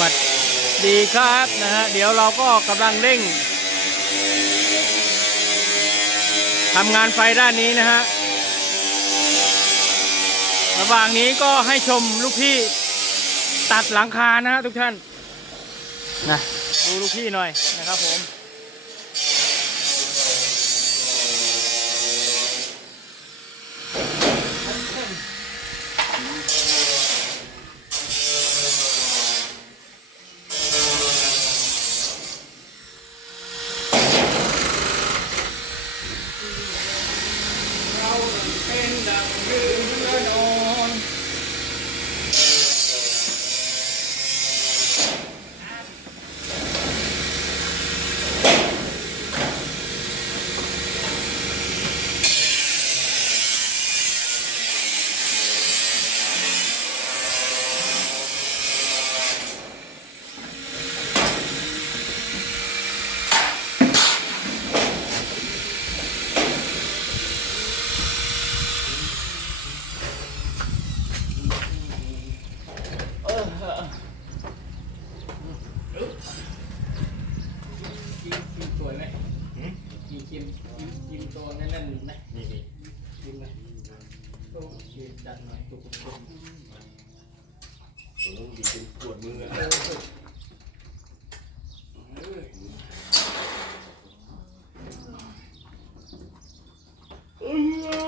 วัสดีครับนะฮะเดี๋ยวเราก็กำลังเร่งทำงานไฟด้านนี้นะฮะระหว่างนี้ก็ให้ชมลูกพี่ตัดหลังคานะฮะทุกท่านนะดูลูกพี่หน่อยนะครับผม เราเป็นดังเรือนอนกินกินสวยไหม กินกินกินกินตัวแน่นไหมนี่นี่กินไหมต้องชิมจัดหน่อยตุกตุกผมต้องดีเป็นปวดมือเออะ อเออ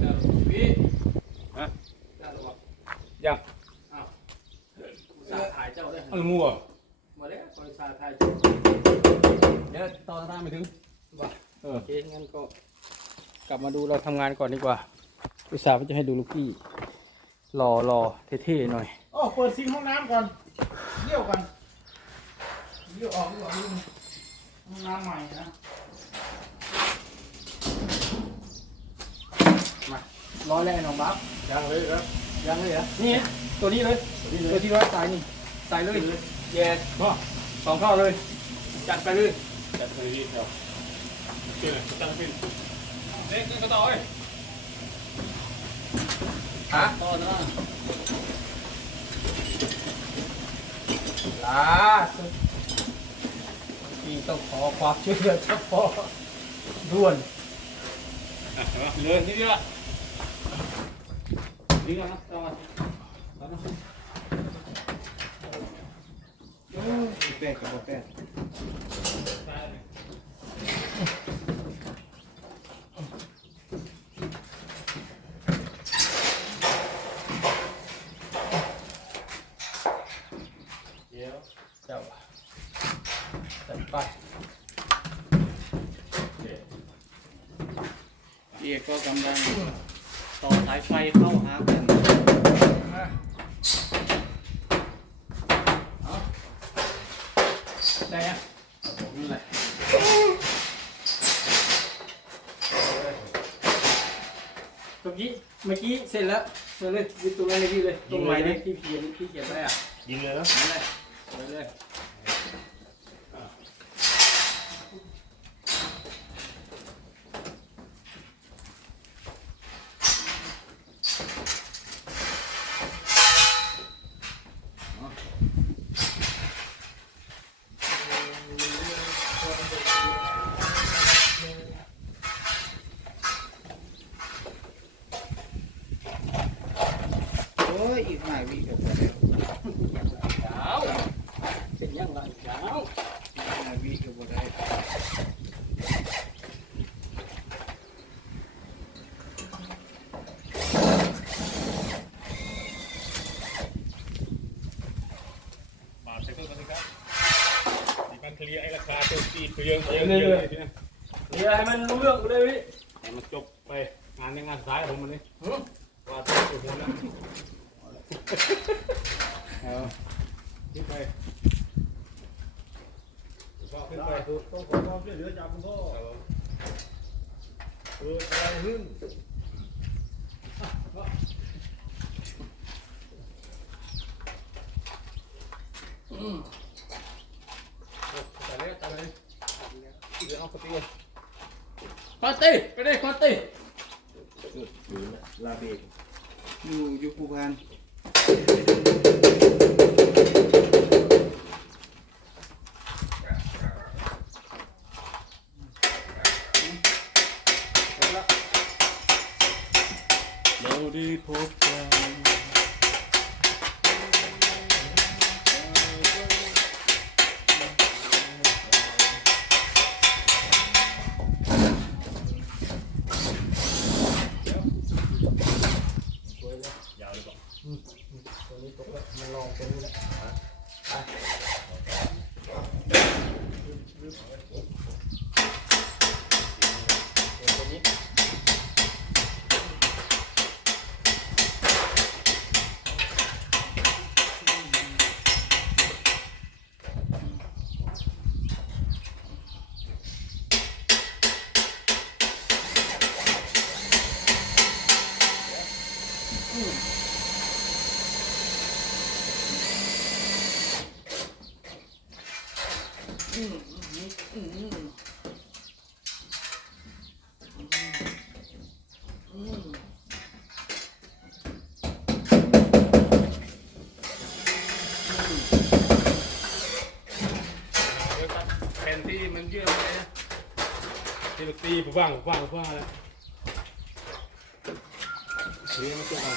เดี๋ยวพี่ ฮะ ได้หรอวะ ยัง อ้าวอุตส่าห์ถ่าย เจ้าได้เอางัวมาแล้วบริษัทถ่ายเจ้าเดี๋ยวตอนตามไปถึงว่าเออโอเคงั้นก็กลับมาดูเราทำงานก่อนดีกว่าอุตส่าห์ว่าจะให้ดูลูกพี่รอรอเท่ๆหน่อยโอ้เปิดซิงค์ห้องน้ำก่อนเยี่ยวก่อนเยี่ยวออกดีกว่าลุงห้องน้ำใหม่นะร้อยแรกน้องบ๊อบยังเลยครับยังเลยเหรอนี่ตัวนี้เลยตัวที่ร้อยสายนี่ใส่เลยแย่ก็สองเข้าเลย จัดไปเลยจัดไปดีเดี๋ยวเชื่อตั้งเป็นเด็กก็ต่อเลยฮะต่อนะลาสุดพี่ต้องขอความช่วยเหลือเฉพาะด่วนเลยนี่ดีละนี่นะต่อมา แป้งกับแป้งเดี๋ยวเจ้าจัดไปพี่เอกก็กำลังต่อสายไฟเข้าหากัน ได้ยังนี่แหละตรงนี้เมื่อกี้เสร็จแล้วเสร็จเลยยึดตรงนั้นเลยพี่เลยตรงไหนเนี่ยที่เขียนที่เขียนไว้อะยิงเลยนะนั่นแหละเอาไปเลยโอ้ยอีกหน่อยวิกับบ่ได้ยาวเป็นยังไงยาวอีกหน่อยวิกับบ่ได้บาเซ็ตกันสิครับดีมันเคลียร์ไอ้ราคาตัวตีเคลียร์เคลียร์เคลียร์มีอะไรให้มันรู้เรื่องกูเลยพี่ให้มันจบไปงานในงานซ้ายผมมันนี่ว่าตัวตัวผมนะ เอาขึ้นไปขึ้นไปต้องขอความช่วยเหลือจากคุณพ่อเอออะไรขึ้นแต่เลยแต่เลยเดี๋ยวเอาปฏิวัติคอนตีไปเลยคอนตีศูนย์อะลาเบกอยู่อยู่ภูพาน จบละเราได้พบกั นี้ตกแล้วมันลองตรงนี้แหละไป เดี๋ยวครับแผ่นที่มันเยื่อไม่ได้นะที่มันตีผู้บ้างผู้บ้างผู้บ้างแล้วเฮ้ยมันจะอา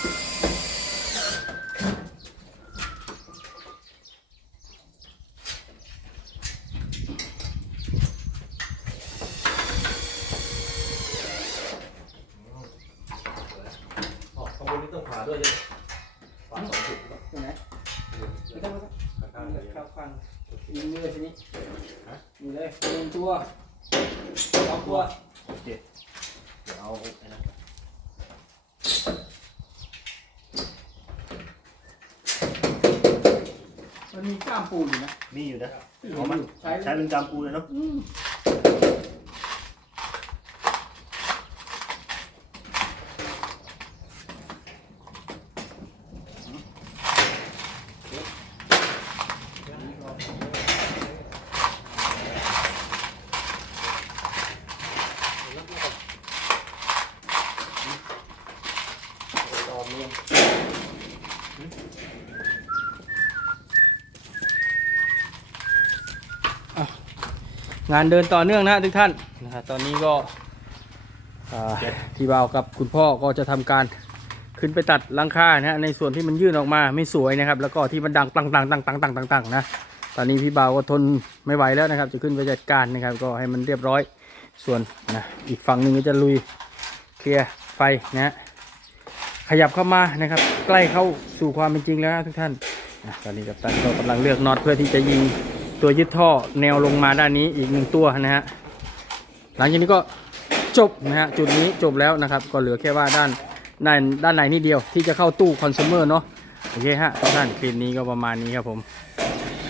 อ๋อข้างบนนี่ต้องผ่าด้วยใช่ไหมผ่าสองจุด ตัวไหน ไม่ต้องไม่ต้องข้างๆเลยข้าวฟังยิงเลยทีนี้นี่เลยหนึ่งตัวสองตัวโอเคเดี๋ยวเอาไอ้นั่นก่อนมันมีกล้ามปูอยู่นะ มีอยู่นะที่เอามันใช้ใช้เป็นกำปูเลยเนาะ อืม ตอมเนี่ย งานเดินต่อเนื่องนะทุกท่านนะครับตอนนี้ก็อ่าพี่บ่าวกับคุณพ่อก็จะทำการขึ้นไปตัดลังคานะฮะในส่วนที่มันยื่นออกมาไม่สวยนะครับ แล้วก็ที่มันดังตังตังตังตังตังตังตังนะ ตอนนี้พี่บ่าวก็ทนไม่ไหวแล้วนะครับ จะขึ้นไปจัดการนะครับ ก็ให้มันเรียบร้อยส่วนนะอีกฝั่งหนึ่งก็จะลุยเคลียร์ไฟนะขยับเข้ามานะครับ ใกล้เข้าสู่ความเป็นจริงแล้วทุกท่านนะตอนนี้กับตันก็กำลังเลือกน็อตเพื่อที่จะยิงตัวยึดท่อแนวลงมาด้านนี้อีกหนึ่งตัวนะฮะหลังจากนี้ก็จบนะฮะจุดนี้จบแล้วนะครับ ก็เหลือแค่ว่าด้านด้านด้านในนี่เดียวที่จะเข้าตู้คอน sumer เนาะโอเคฮะทุกท่านคลิปนี้ก็ประมาณนี้ครับผม